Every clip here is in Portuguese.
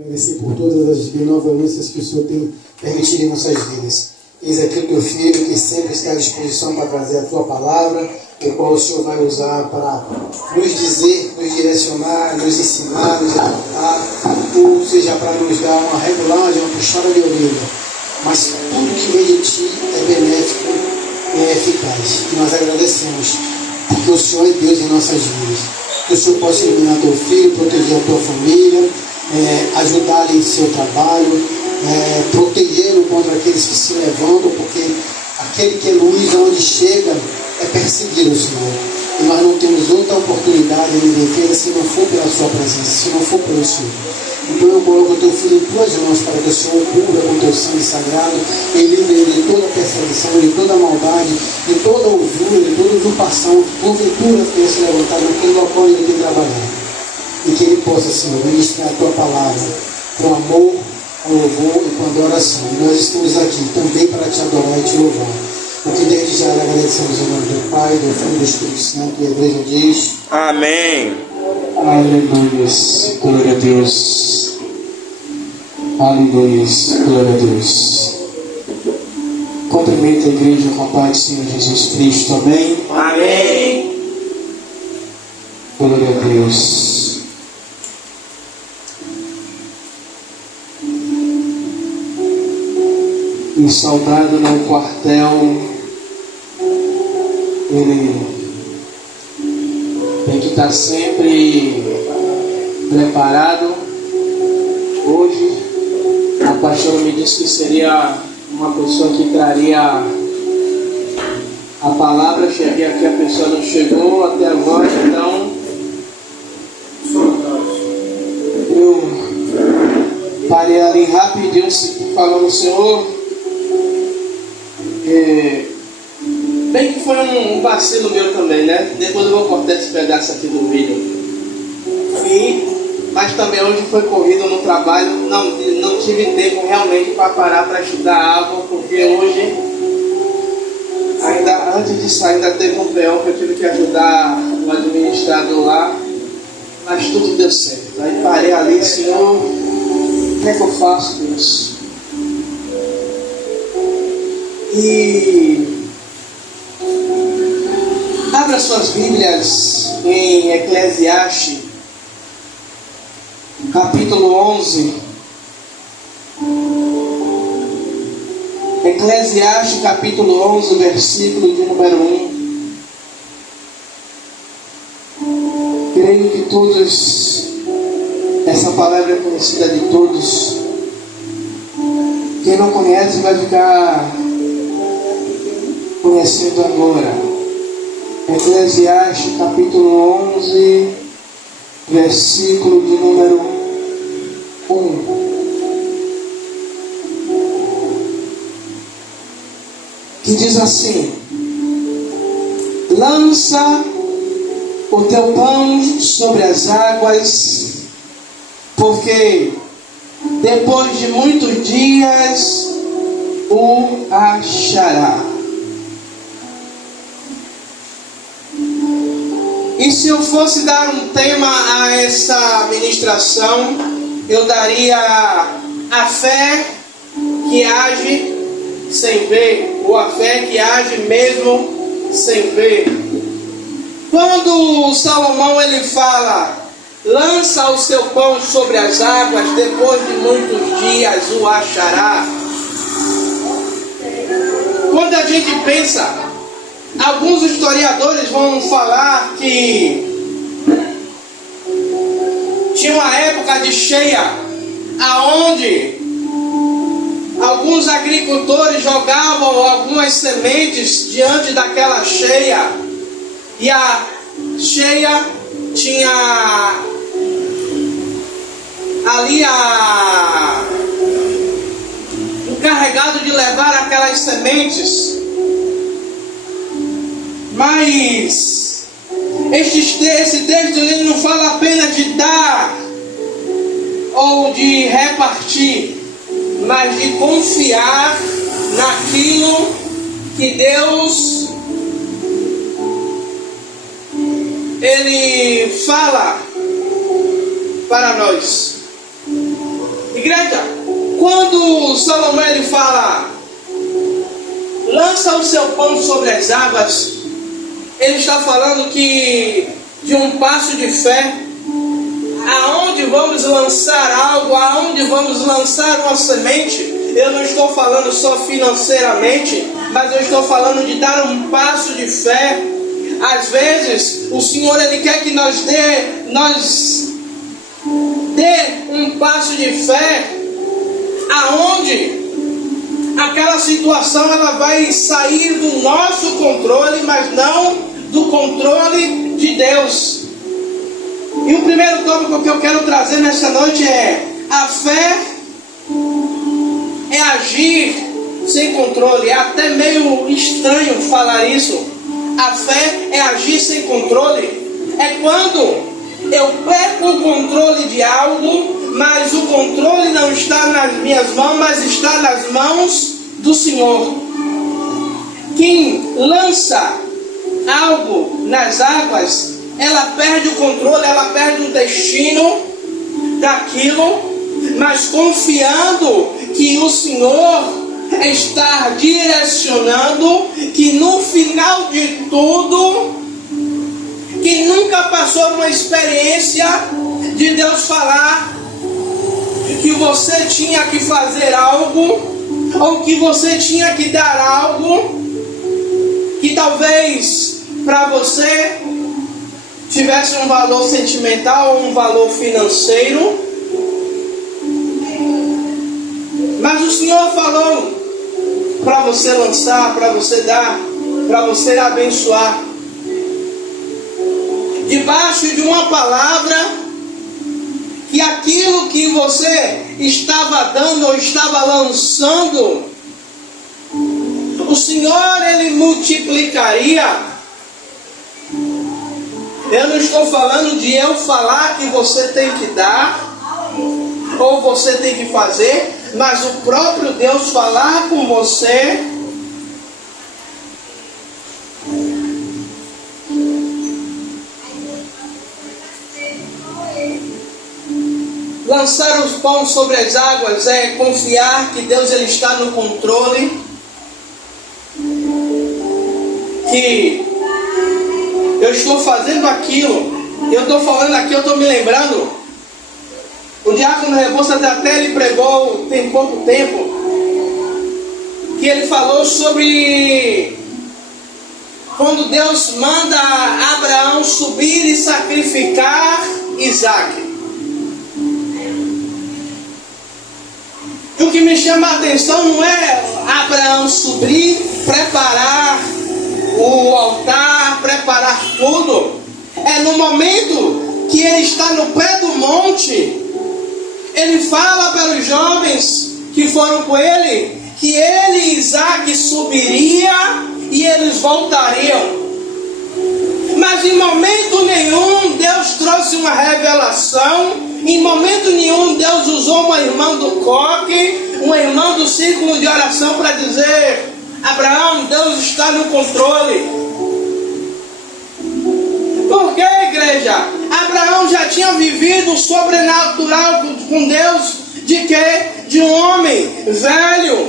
Agradecer por todas as benevolências que o Senhor tem permitido em nossas vidas. Eis aqui o teu filho que sempre está à disposição para trazer a tua palavra, o qual o Senhor vai usar para nos dizer, nos direcionar, nos ensinar, nos apontar, ou seja, para nos dar uma regulagem, uma puxada de orelha. Mas tudo que vem de ti é benéfico e é eficaz. E nós agradecemos, porque o Senhor é Deus em nossas vidas. Que o Senhor possa iluminar teu filho, proteger a tua família, ajudá-lo em seu trabalho, protegê-lo contra aqueles que se levantam, porque aquele que é luz aonde chega é perseguido, Senhor. E nós não temos outra oportunidade de defesa se não for pela sua presença, se não for pelo Senhor. Então eu coloco o teu filho em tuas mãos para que o Senhor cubra com teu sangue sagrado e livre ele de toda perseguição, de toda maldade, de toda usura, de toda usurpação, que porventura tenha se levantado naquele local onde ele tem trabalhado. E que ele possa, Senhor, ministrar a tua palavra com amor, com louvor e com adoração. E nós estamos aqui também para te adorar e te louvar. O que desde já agradecemos em nome do Pai, do Filho e do Espírito Santo. E a igreja diz: Amém. Aleluia, glória a Deus. Aleluia, glória a Deus. Cumprimento a igreja com a paz do Senhor Jesus Cristo. Amém. Amém. Glória a Deus. O soldado no quartel, ele tem que estar sempre preparado. Hoje a pastora me disse que seria uma pessoa que traria a palavra. Cheguei aqui, a pessoa não chegou até agora, então eu parei ali rapidinho falando: Senhor, bem que foi um vacilo meu também, né? Depois eu vou cortar esse pedaço aqui do vídeo. Mas também hoje foi corrido no trabalho, não tive tempo realmente para parar para estudar água, porque hoje, ainda antes de sair, ainda teve um peão que eu tive que ajudar o administrador lá, mas tudo deu certo. Aí parei ali: Senhor, o que é que eu faço com isso? E abra suas Bíblias em Eclesiastes, capítulo 11. Eclesiastes, capítulo 11, versículo de número 1. Creio que todos, essa palavra é conhecida de todos. Quem não conhece vai ficar conhecendo agora. Eclesiastes capítulo 11, versículo de número 1. Que diz assim: lança o teu pão sobre as águas, porque depois de muitos dias o achará. E se eu fosse dar um tema a essa ministração, eu daria a fé que age sem ver, ou a fé que age mesmo sem ver. Quando Salomão ele fala: lança o seu pão sobre as águas, depois de muitos dias o achará. Quando a gente pensa, alguns historiadores vão falar que tinha uma época de cheia, aonde alguns agricultores jogavam algumas sementes diante daquela cheia, e a cheia tinha ali encarregado de levar aquelas sementes. Mas esse texto ele não fala apenas de dar ou de repartir, mas de confiar naquilo que Deus ele fala para nós. Igreja, quando Salomão ele fala, lança o seu pão sobre as águas, ele está falando que de um passo de fé, aonde vamos lançar algo, aonde vamos lançar uma semente. Eu não estou falando só financeiramente, mas eu estou falando de dar um passo de fé. Às vezes, o Senhor ele quer que nós dê um passo de fé, aonde aquela situação ela vai sair do nosso controle, mas não do controle de Deus. E o primeiro tópico que eu quero trazer nessa noite é: a fé é agir sem controle. É até meio estranho falar isso. A fé é agir sem controle. É quando eu perco o controle de algo, mas o controle não está nas minhas mãos, mas está nas mãos do Senhor. Quem lança algo nas águas, ela perde o controle, ela perde o destino daquilo, mas confiando que o Senhor está direcionando, que no final de tudo, que nunca passou uma experiência de Deus falar que você tinha que fazer algo, ou que você tinha que dar algo, que talvez para você tivesse um valor sentimental ou um valor financeiro, mas o Senhor falou para você lançar, para você dar, para você abençoar, debaixo de uma palavra, que aquilo que você estava dando ou estava lançando, o Senhor ele multiplicaria. Eu não estou falando de eu falar que você tem que dar, ou você tem que fazer, mas o próprio Deus falar com você. Lançar os pães sobre as águas é confiar que Deus ele está no controle, que eu estou fazendo aquilo, eu estou falando aqui, eu estou me lembrando. O diácono Rebouças até ele pregou tem pouco tempo, que ele falou sobre quando Deus manda Abraão subir e sacrificar Isaac. E o que me chama a atenção não é Abraão subir, preparar o altar, preparar tudo. É no momento que ele está no pé do monte, ele fala para os jovens que foram com ele, que ele e Isaac subiria e eles voltariam. Mas em momento nenhum Deus trouxe uma revelação. Em momento nenhum Deus usou uma irmã do coque, uma irmã do círculo de oração para dizer: Abraão, Deus está no controle. Por que, igreja? Abraão já tinha vivido o sobrenatural com Deus. De quê? De um homem velho,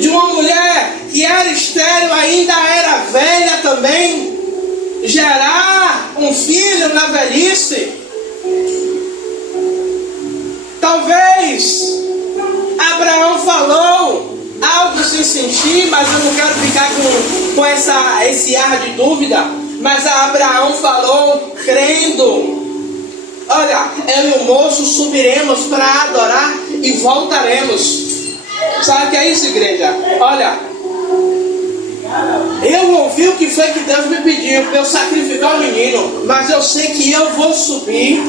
de uma mulher que era estéril, ainda era velha também, gerar um filho na velhice. Talvez Abraão falou algo sem sentir, mas eu não quero ficar com esse ar de dúvida. Mas Abraão falou crendo: olha, eu e o moço subiremos para adorar e voltaremos. Sabe o que é isso, igreja? Olha, eu ouvi o que foi que Deus me pediu para eu sacrificar o menino, mas eu sei que eu vou subir.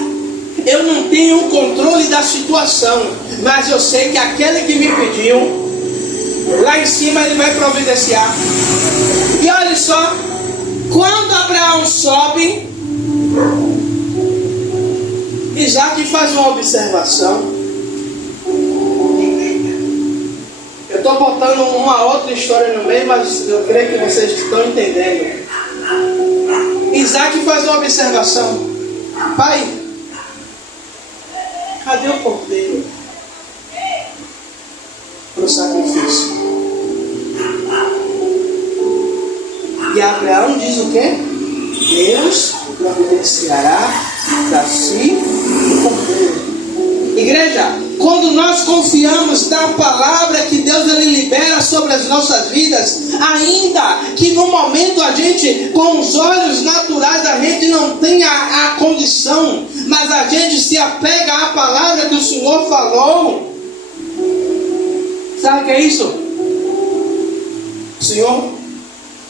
Eu não tenho o controle da situação, mas eu sei que aquele que me pediu, lá em cima ele vai providenciar. E olha só, quando Abraão sobe, Isaac faz uma observação. Eu estou botando uma outra história no meio, mas eu creio que vocês estão entendendo. Isaac faz uma observação: pai, Cadê o cordeiro para o sacrifício? E Abraão diz o quê? Deus providenciará para si o cordeiro. Igreja, quando nós confiamos na palavra que Deus ele libera sobre as nossas vidas, ainda que no momento a gente, com os olhos naturais, a gente não tenha a condição, mas a gente se apega à palavra que o Senhor falou. Sabe o que é isso?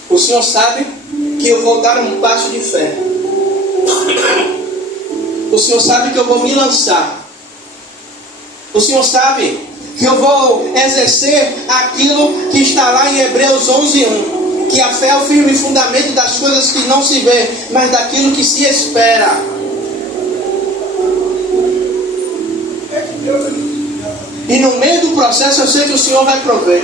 O Senhor sabe que eu vou dar um passo de fé. O Senhor sabe que eu vou me lançar. O Senhor sabe que eu vou exercer aquilo que está lá em Hebreus 11:1, que a fé é o firme fundamento das coisas que não se vê, mas daquilo que se espera. E no meio do processo eu sei que o Senhor vai prover.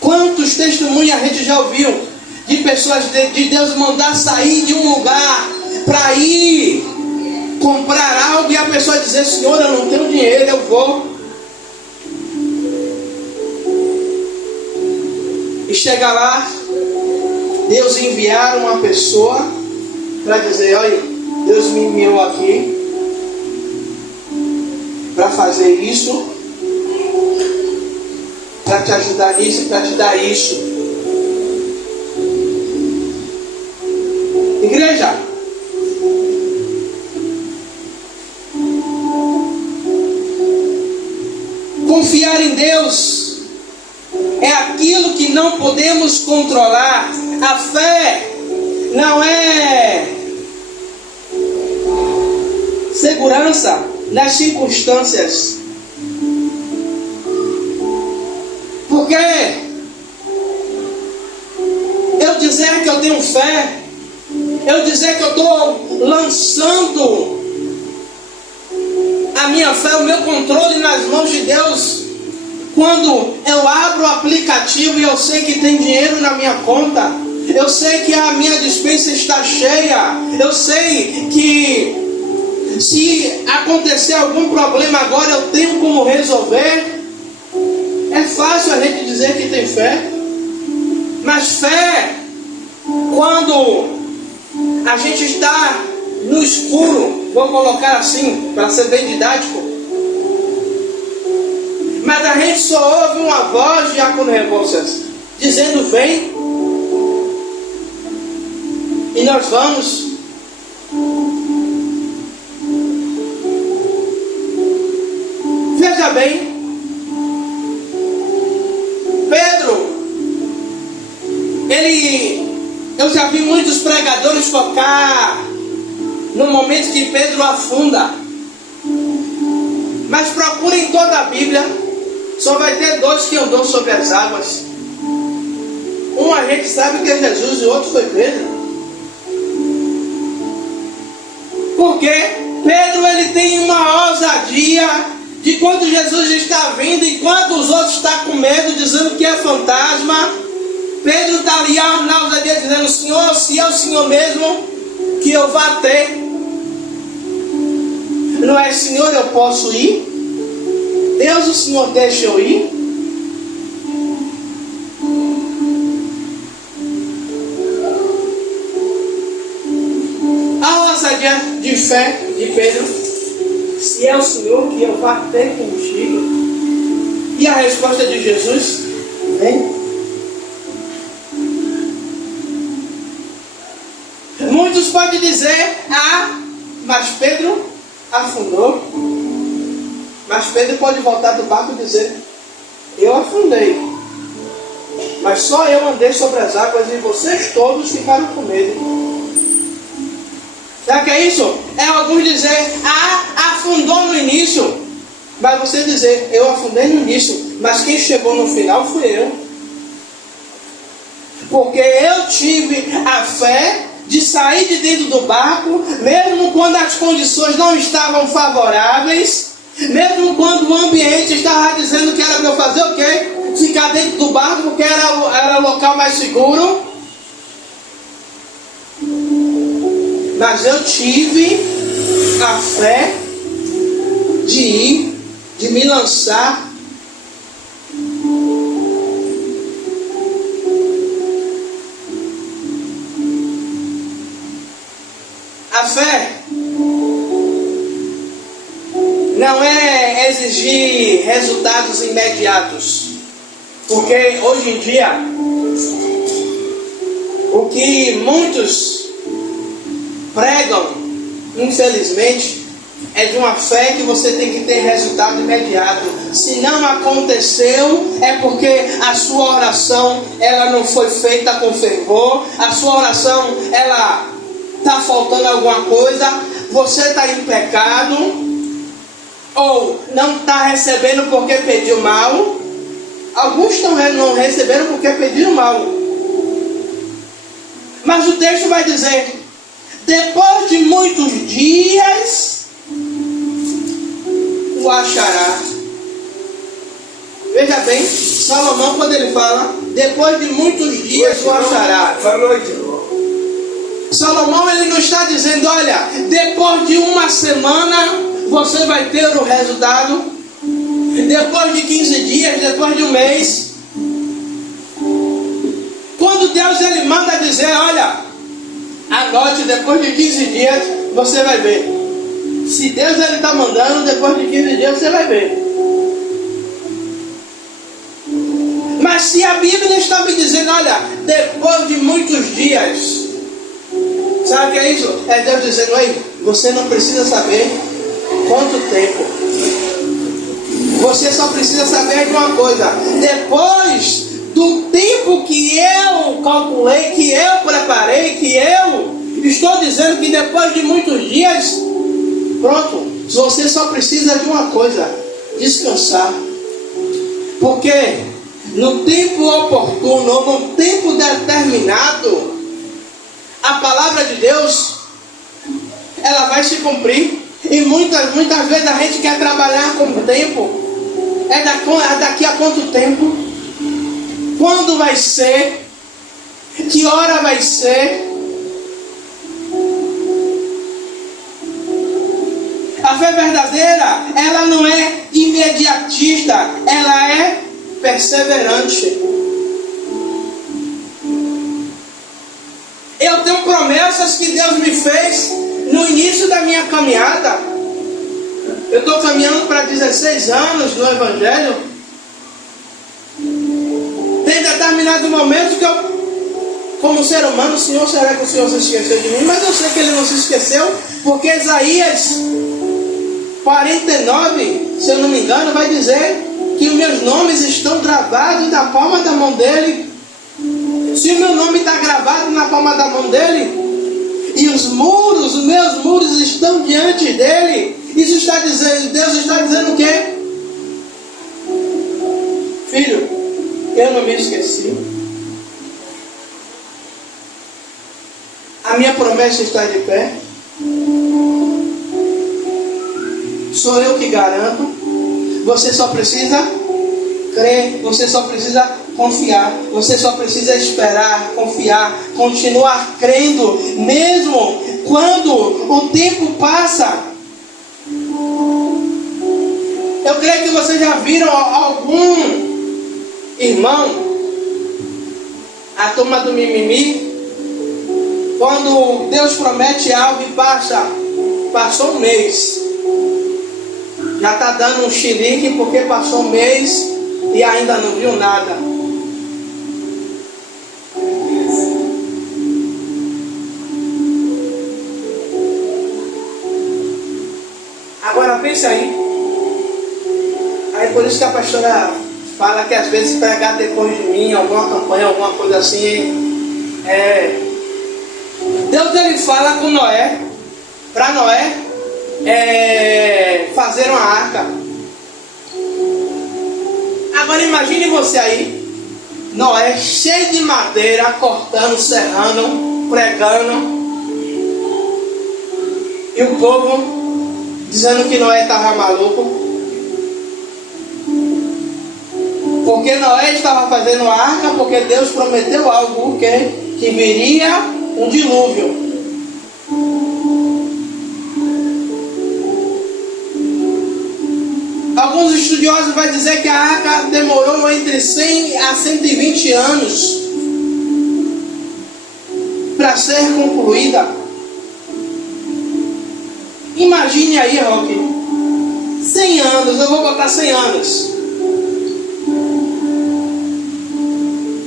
Quantos testemunhos a gente já ouviu de pessoas de Deus mandar sair de um lugar para ir comprar algo e a pessoa dizer: Senhor, eu não tenho dinheiro, eu vou. E chega lá, Deus enviar uma pessoa para dizer: olha, Deus me enviou aqui para fazer isso, para te ajudar nisso, para te dar isso. Igreja, confiar em Deus é aquilo que não podemos controlar. A fé não é segurança nas circunstâncias. Porque eu dizer que eu tenho fé, eu dizer que eu estou lançando a minha fé, o meu controle nas mãos de Deus, quando eu abro o aplicativo e eu sei que tem dinheiro na minha conta, eu sei que a minha despensa está cheia, eu sei que se acontecer algum problema agora eu tenho como resolver. É fácil a gente dizer que tem fé, mas fé, quando a gente está no escuro, vou colocar assim, para ser bem didático, mas a gente só ouve uma voz, Diácono Rebouças, dizendo: vem, e nós vamos. Veja bem, Pedro, eu já vi muitos pregadores focar no momento que Pedro afunda, mas procurem toda a Bíblia, só vai ter dois que andou sobre as águas. Um a gente sabe que é Jesus e o outro foi Pedro. Porque Pedro ele tem uma ousadia de quando Jesus está vindo, enquanto os outros estão com medo, dizendo que é fantasma, Pedro está ali na ousadia dizendo: Senhor, se é o Senhor mesmo, que eu vá ter. Não é: Senhor, eu posso ir? Deus, o Senhor deixa eu ir? A ousadia de fé de Pedro: se é o Senhor, que eu vá ter contigo. E a resposta de Jesus: vem. Muitos podem dizer: mas Pedro afundou. Mas Pedro pode voltar do barco e dizer: eu afundei, mas só eu andei sobre as águas e vocês todos ficaram com medo. Sabe o que é isso? É alguns dizer: afundou no início, mas você dizer: eu afundei no início, mas quem chegou no final fui eu. Porque eu tive a fé de sair de dentro do barco, mesmo quando as condições não estavam favoráveis, mesmo quando o ambiente estava dizendo que era para eu fazer o quê? Ficar dentro do barco, porque era o local mais seguro. Mas eu tive a fé de ir, de me lançar. A fé não é exigir resultados imediatos, porque hoje em dia o que muitos pregam, infelizmente, é de uma fé que você tem que ter resultado imediato. Se não aconteceu, é porque a sua oração ela não foi feita com fervor, a sua oração ela está faltando alguma coisa, você está em pecado, ou não está recebendo porque pediu mal. Alguns estão não recebendo porque pediram mal. Mas o texto vai dizer: depois de muitos dias o achará. Veja bem, Salomão, quando ele fala, depois de muitos dias o achará. Salomão, ele não está dizendo, olha, depois de uma semana você vai ter o resultado, depois de 15 dias, depois de um mês. Quando Deus ele manda dizer, olha, anote, depois de 15 dias você vai ver. Se Deus ele está mandando, depois de 15 dias você vai ver. Mas se a Bíblia está me dizendo, olha, depois de muitos dias, sabe o que é isso? É Deus dizendo, ei, você não precisa saber quanto tempo. Você só precisa saber de uma coisa: depois do tempo que eu calculei, que eu preparei, que eu estou dizendo que depois de muitos dias, pronto, você só precisa de uma coisa: descansar. Porque no tempo oportuno, no tempo determinado, a palavra de Deus ela vai se cumprir. E muitas vezes a gente quer trabalhar com o tempo. É daqui a quanto tempo? Quando vai ser? Que hora vai ser? A fé verdadeira, ela não é imediatista, ela é perseverante. Eu tenho promessas que Deus me fez no início da minha caminhada. Eu estou caminhando para 16 anos no Evangelho. Tem determinado momento que eu, como ser humano, Senhor, será que o Senhor se esqueceu de mim? Mas eu sei que Ele não se esqueceu, porque Isaías 49, se eu não me engano, vai dizer que os meus nomes estão gravados na palma da mão dEle. Se o meu nome está gravado na palma da mão dEle, e os meus muros estão diante dEle, isso está dizendo, Deus está dizendo o quê? Filho, eu não me esqueci. A minha promessa está de pé. Sou eu que garanto. Você só precisa crer, você só precisa confiar, você só precisa esperar, confiar, continuar crendo, mesmo quando o tempo passa. Eu creio que vocês já viram algum irmão, a turma do mimimi, quando Deus promete algo e passou um mês, já está dando um chilique porque passou um mês e ainda não viu nada. Agora pense aí. Aí por isso que a pastora fala que às vezes pregar depois de mim, alguma campanha, alguma coisa assim, Deus ele fala com Noé, para Noé fazer uma arca. Agora imagine você aí, Noé cheio de madeira, cortando, serrando, pregando, e o povo dizendo que Noé estava maluco, porque Noé estava fazendo uma arca, porque Deus prometeu algo, que viria um dilúvio. Alguns estudiosos vão dizer que a arca demorou entre 100 a 120 anos para ser concluída. Imagine aí, Roque, 100 anos, eu vou botar 100 anos.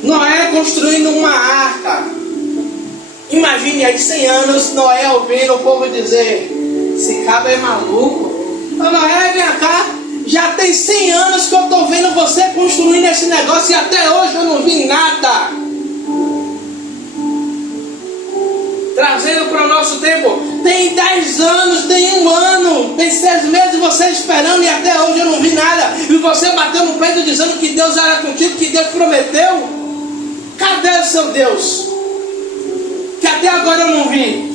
Noé construindo uma arca. Imagine aí 100 anos, Noé ouvindo o povo dizer: esse cabra é maluco. Ô Noé, vem cá, já tem 100 anos que eu estou vendo você construindo esse negócio e até hoje eu não vi nada. Trazendo para o nosso tempo, tem 10 anos, tem 1 ano, tem 6 meses você esperando e até hoje eu não vi nada. E você bateu no peito dizendo que Deus era contigo, que Deus prometeu. Cadê o seu Deus? Que até agora eu não vi.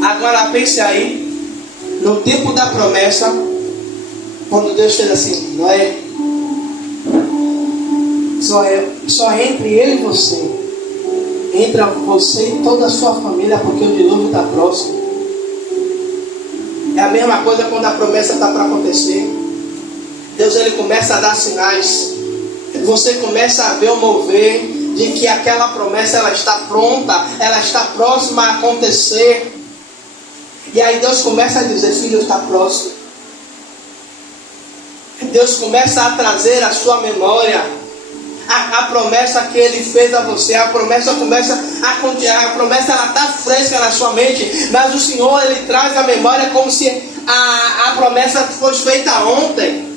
Agora pense aí, no tempo da promessa, quando Deus fez assim: Noé, só entre eu e você, entra você e toda a sua família, porque o dilúvio está próximo. É a mesma coisa quando a promessa está para acontecer. Deus ele começa a dar sinais. Você começa a ver o mover de que aquela promessa ela está pronta, ela está próxima a acontecer. E aí Deus começa a dizer: filho, está próximo. Deus começa a trazer a sua memória a promessa que Ele fez a você. A promessa ela está fresca na sua mente, mas o Senhor Ele traz a memória como se a promessa fosse feita ontem.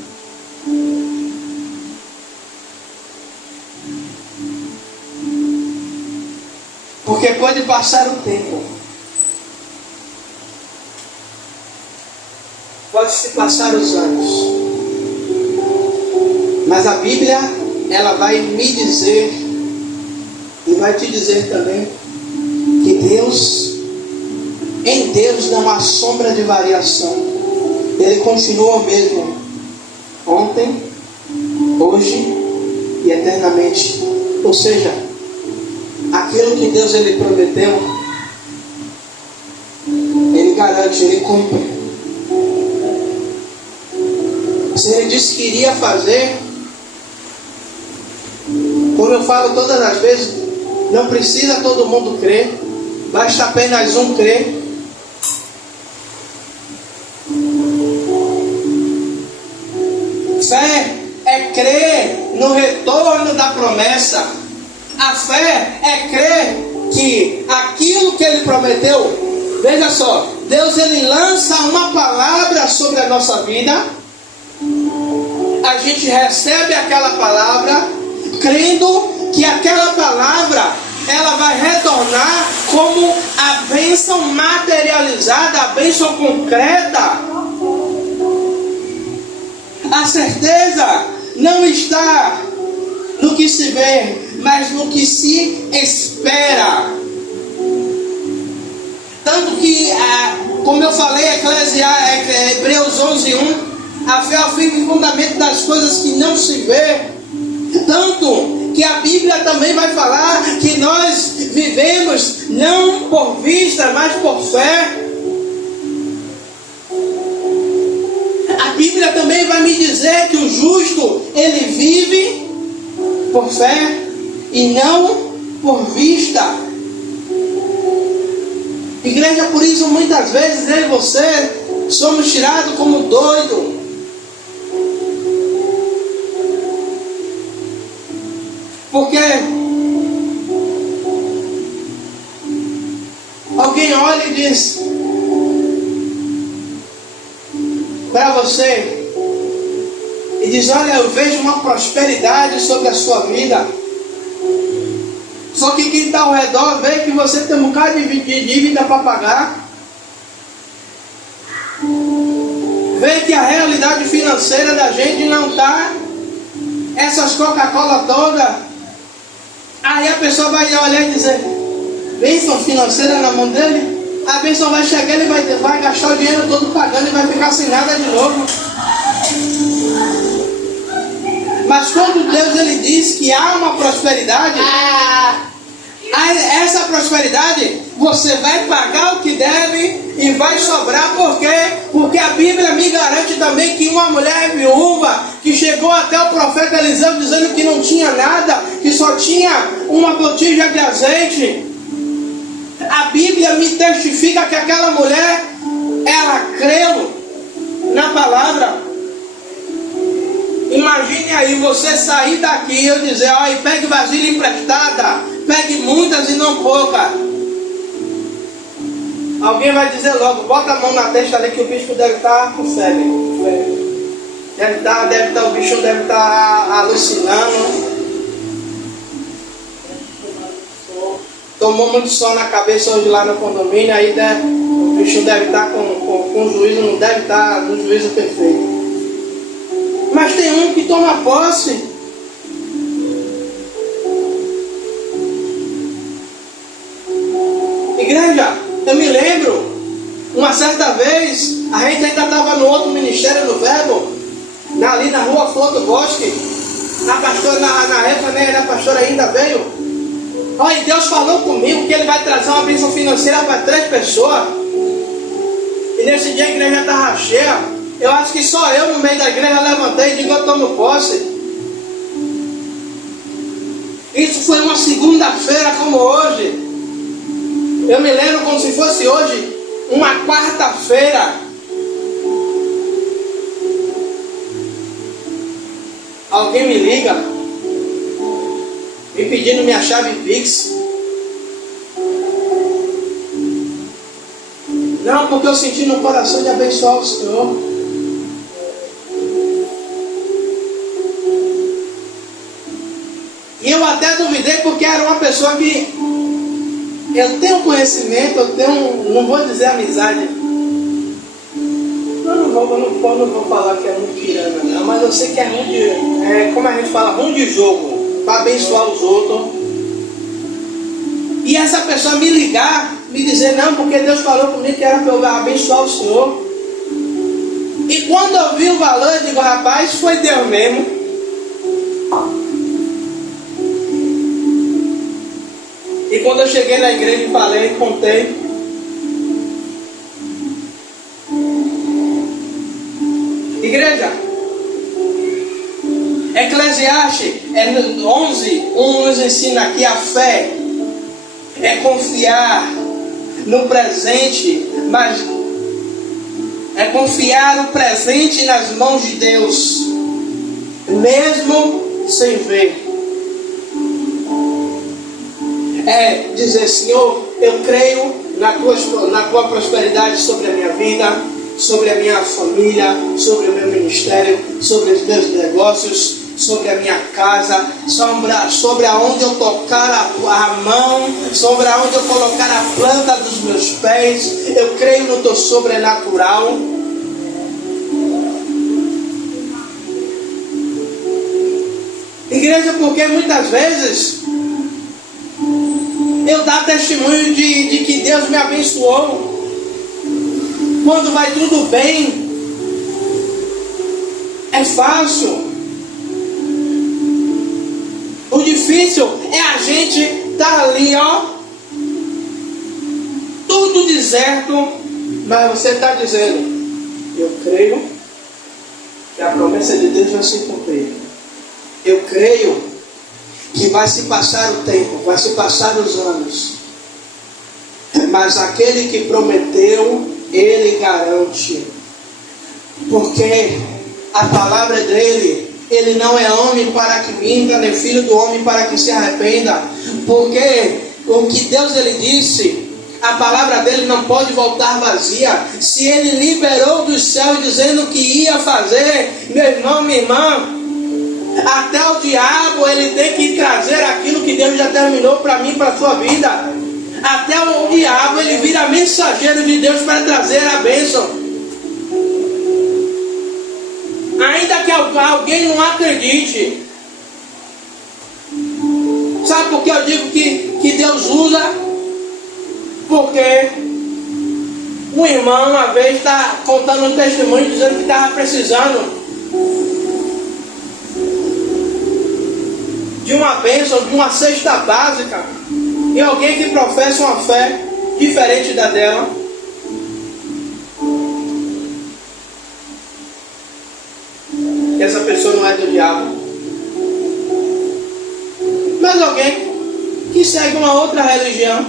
Porque pode passar o tempo, pode se passar os anos, mas a Bíblia ela vai me dizer e vai te dizer também que em Deus não há sombra de variação. Ele continua o mesmo ontem, hoje e eternamente. Ou seja, aquilo que Deus ele prometeu, Ele garante, Ele cumpre. Se Ele disse que iria fazer, como eu falo todas as vezes, não precisa todo mundo crer, basta apenas um crer. Fé é crer no retorno da promessa. A fé é crer que aquilo que Ele prometeu, veja só, Deus ele lança uma palavra sobre a nossa vida, a gente recebe aquela palavra, crendo que aquela palavra ela vai retornar como a bênção materializada, a bênção concreta. A certeza não está no que se vê, mas no que se espera. Tanto que, como eu falei, Hebreus 11:1, a fé é o firme fundamento das coisas que não se vê. Tanto que a Bíblia também vai falar que nós vivemos não por vista, mas por fé. A Bíblia também vai me dizer que o justo, ele vive por fé e não por vista. Igreja, por isso muitas vezes eu e você somos tirados como doido. Porque alguém olha e diz para você e diz: olha, eu vejo uma prosperidade sobre a sua vida. Só que quem está ao redor vê que você tem um bocado de dívida para pagar, vê que a realidade financeira da gente não está essas Coca-Cola toda. Aí a pessoa vai olhar e dizer: bênção financeira na mão dele. A bênção vai chegar, ele vai gastar o dinheiro todo pagando e vai ficar sem nada de novo. Mas quando Deus ele diz que há uma prosperidade, essa prosperidade, você vai pagar o que deve e vai sobrar. Por quê? Porque a Bíblia me garante também que uma mulher viúva que chegou até o profeta Eliseu dizendo que não tinha nada, que só tinha uma botija de azeite. A Bíblia me testifica que aquela mulher, ela creu na palavra. Imagine aí você sair daqui e eu dizer, olha, pegue vasilha emprestada, pegue muitas e não poucas. Alguém vai dizer logo, bota a mão na testa ali que o bicho deve estar com febre. O bicho deve estar alucinando. Tomou muito sol na cabeça hoje lá no condomínio, aí o bicho deve estar com juízo, não deve estar no juízo perfeito. Mas tem um que toma posse. Igreja, eu me lembro, uma certa vez, a gente ainda estava no outro ministério do Verbo, ali na rua Flor do Bosque. A pastora, na época, né, a pastora ainda veio. Olha, Deus falou comigo que Ele vai trazer uma bênção financeira para 3 pessoas. E nesse dia a igreja estava cheia. Eu acho que só eu no meio da igreja levantei e digo, eu tomo posse. Isso foi uma segunda-feira como hoje. Eu me lembro como se fosse hoje, uma quarta-feira. Alguém me liga, me pedindo minha chave Pix. Não, porque eu senti no coração de abençoar o Senhor. E eu até duvidei porque era uma pessoa que eu tenho conhecimento, não vou dizer amizade. Eu não vou falar que é muito tirana, não, mas eu sei que é ruim como a gente fala, ruim de jogo, para abençoar os outros. E essa pessoa me ligar, me dizer, não, porque Deus falou comigo que era para eu abençoar o Senhor. E quando eu vi o valor, eu digo, rapaz, foi Deus mesmo. E quando eu cheguei na igreja e falei, contei. Igreja, Eclesiastes 11:1 nos ensina que a fé é confiar no presente, mas é confiar o presente nas mãos de Deus, mesmo sem ver. É dizer, Senhor, eu creio na tua prosperidade sobre a minha vida, sobre a minha família, sobre o meu ministério, sobre os meus negócios, sobre a minha casa, sobre aonde eu tocar a mão, sobre aonde eu colocar a planta dos meus pés. Eu creio no teu sobrenatural. Igreja, porque muitas vezes eu dar testemunho de que Deus me abençoou. Quando vai tudo bem, é fácil. O difícil é a gente estar ali, ó, tudo deserto, mas você está dizendo, eu creio que a promessa de Deus vai se cumprir. Eu creio que vai se passar o tempo, vai se passar os anos, mas aquele que prometeu, Ele garante, porque a palavra dele, Ele não é homem para que minta, nem filho do homem para que se arrependa, porque o que Deus Ele disse, a palavra dele não pode voltar vazia. Se Ele liberou dos céus dizendo que ia fazer, meu irmão, minha irmã, até o diabo ele tem que trazer aquilo que Deus já terminou para mim, para a sua vida. Até o diabo ele vira mensageiro de Deus para trazer a bênção. Ainda que alguém não acredite. Sabe por que eu digo que Deus usa? Porque um irmão uma vez está contando um testemunho dizendo que estava precisando de uma bênção, de uma cesta básica. e alguém que professa uma fé diferente da dela, que essa pessoa não é do diabo, mas alguém que segue uma outra religião,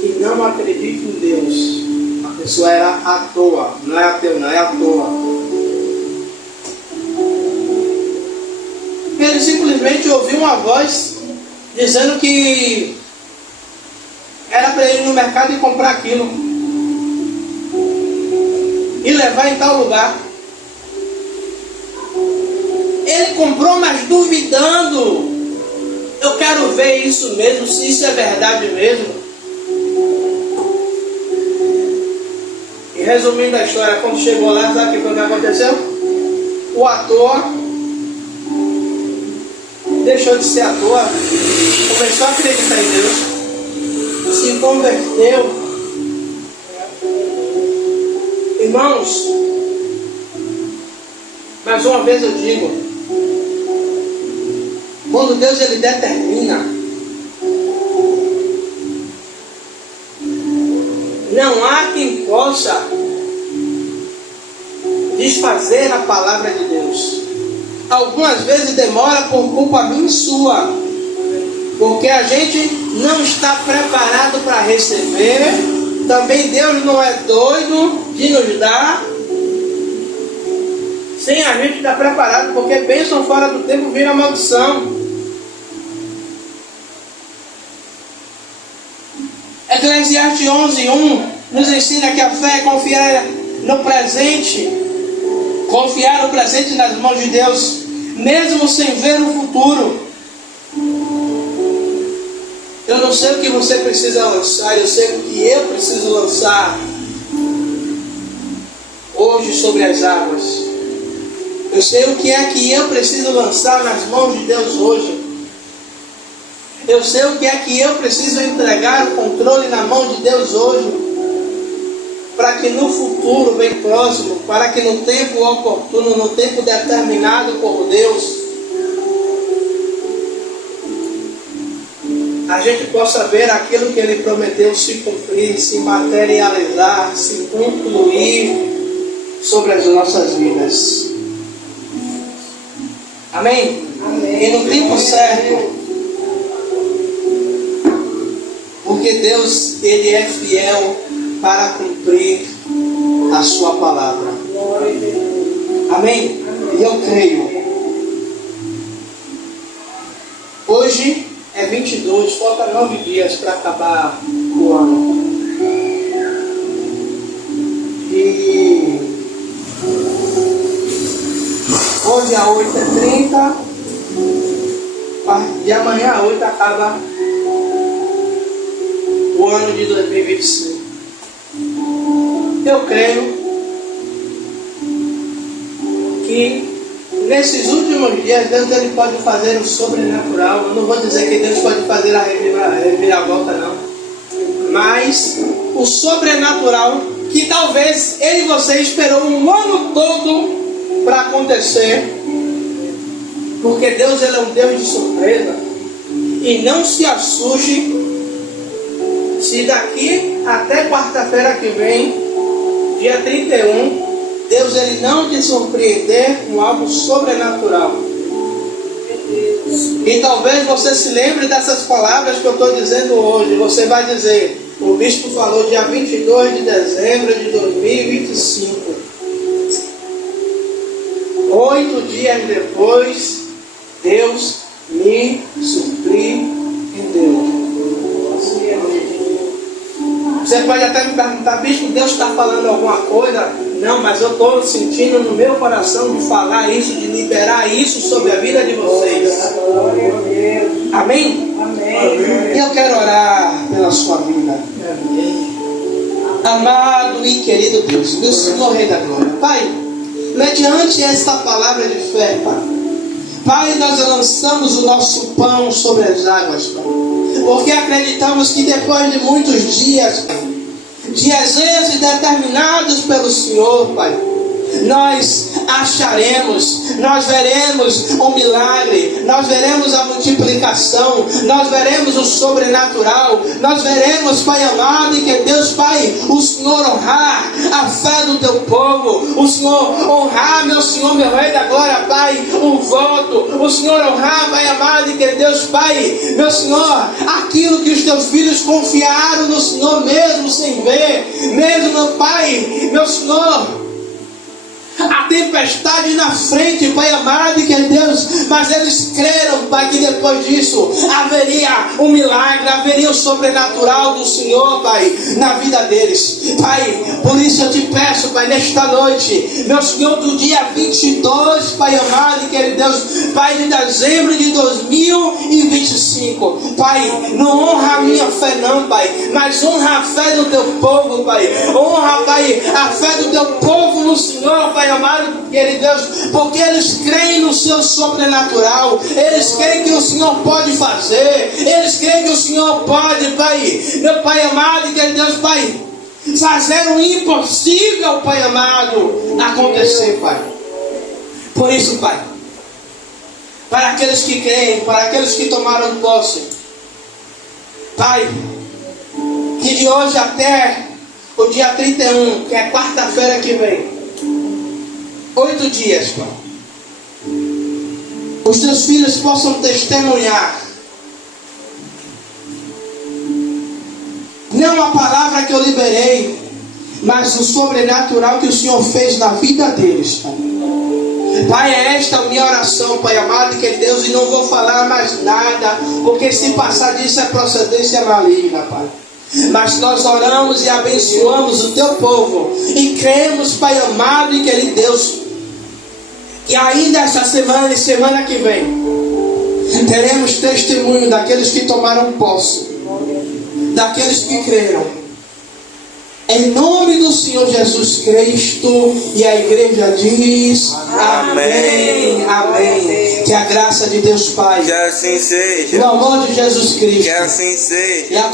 que não acredita em Deus, a pessoa era à toa, não é ateu, não é à toa. Ele simplesmente ouviu uma voz dizendo que era para ele ir no mercado e comprar aquilo e levar em tal lugar. Ele comprou, mas duvidando. Eu quero ver isso mesmo, se isso é verdade mesmo. E resumindo a história, quando chegou lá, sabe o que foi que aconteceu? O ator deixou de ser ator, começou a acreditar em Deus, se converteu. Irmãos, mais uma vez eu digo, quando Deus ele determina, não há quem possa desfazer a palavra de Deus. Algumas vezes demora por culpa minha e sua, porque a gente não está preparado para receber. Também Deus não é doido de nos dar sem a gente estar preparado, porque bênção fora do tempo vira maldição. Eclesiastes 11:1 nos ensina que a fé é confiar no presente, confiar no presente nas mãos de Deus, mesmo sem ver o futuro. Eu não sei o que você precisa lançar, eu sei o que eu preciso lançar hoje sobre as águas. Eu sei o que é que eu preciso lançar nas mãos de Deus hoje. Eu sei o que é que eu preciso entregar o controle na mão de Deus hoje, para que no futuro bem próximo, para que no tempo oportuno, no tempo determinado por Deus, a gente possa ver aquilo que Ele prometeu se cumprir, se materializar, se concluir sobre as nossas vidas. Amém? Amém. E no tempo certo, porque Deus ele é fiel para cumprir a sua palavra. Amém? E eu creio. Hoje é 22, falta 9 dias para acabar o ano. E hoje a 8h30, de amanhã a 8 acaba o ano de 2025. Eu creio que nesses últimos dias Deus ele pode fazer o sobrenatural. Eu não vou dizer que Deus pode fazer a reviravolta não, mas o sobrenatural que talvez ele e você esperou um ano todo para acontecer, porque Deus ele é um Deus de surpresa. E não se assuste se daqui até quarta-feira que vem, dia 31, Deus ele não te surpreender com algo sobrenatural. E talvez você se lembre dessas palavras que eu estou dizendo hoje. Você vai dizer, o bispo falou dia 22 de dezembro de 2025. 8 dias depois, Deus me surpreendeu. Você pode até me perguntar, bispo, Deus está falando alguma coisa? Não, mas eu estou sentindo no meu coração de falar isso, de liberar isso sobre a vida de vocês. Amém? Amém. E eu quero orar pela sua vida. Amém. Amado e querido Deus, meu Senhor Rei da Glória. Pai, mediante esta palavra de fé, Pai, nós lançamos o nosso pão sobre as águas, Pai, porque acreditamos que depois de muitos dias, dias esses determinados pelo Senhor, Pai, nós acharemos, nós veremos o milagre, nós veremos a multiplicação, nós veremos o sobrenatural, nós veremos, Pai amado, e que Deus, Pai, o Senhor honrar a fé do teu povo, o Senhor honrar, meu Senhor, meu Rei da Glória, Pai, o voto, o Senhor honrar, Pai amado, e que Deus, Pai, meu Senhor, aquilo que os teus filhos confiaram no Senhor mesmo sem ver, mesmo, meu Pai, meu Senhor, a tempestade na frente, Pai amado, e que Deus, mas eles creram, Pai, que depois disso haveria um milagre, haveria o sobrenatural do Senhor, Pai, na vida deles. Pai, por isso eu te peço, Pai, nesta noite, meu Senhor, do dia 22, Pai amado, e que Deus, Pai, de dezembro de 2025, Pai, não honra a minha fé não, Pai, mas honra a fé do teu povo, Pai, honra, Pai, a fé do teu povo no Senhor, Pai amado, Deus, porque eles creem no seu sobrenatural, eles creem que o Senhor pode fazer, eles creem que o Senhor pode, Pai, meu Pai amado, e Deus, Pai, fazer o impossível, Pai amado, acontecer, Pai. Por isso, Pai, para aqueles que creem, para aqueles que tomaram posse, Pai, que de hoje até o dia 31, que é quarta-feira que vem, 8 dias, Pai, os teus filhos possam testemunhar não a palavra que eu liberei, mas o sobrenatural que o Senhor fez na vida deles, Pai. Pai, é esta a minha oração, Pai amado, que Deus, e não vou falar mais nada, porque se passar disso é procedência maligna, Pai. Mas nós oramos e abençoamos o teu povo e cremos, Pai amado, e querido Deus, que ainda essa semana e semana que vem teremos testemunho daqueles que tomaram posse, daqueles que creram. Em nome do Senhor Jesus Cristo, e a igreja diz amém, amém. Que a graça de Deus Pai, Que assim seja. no amor de Jesus Cristo, Que assim seja. e a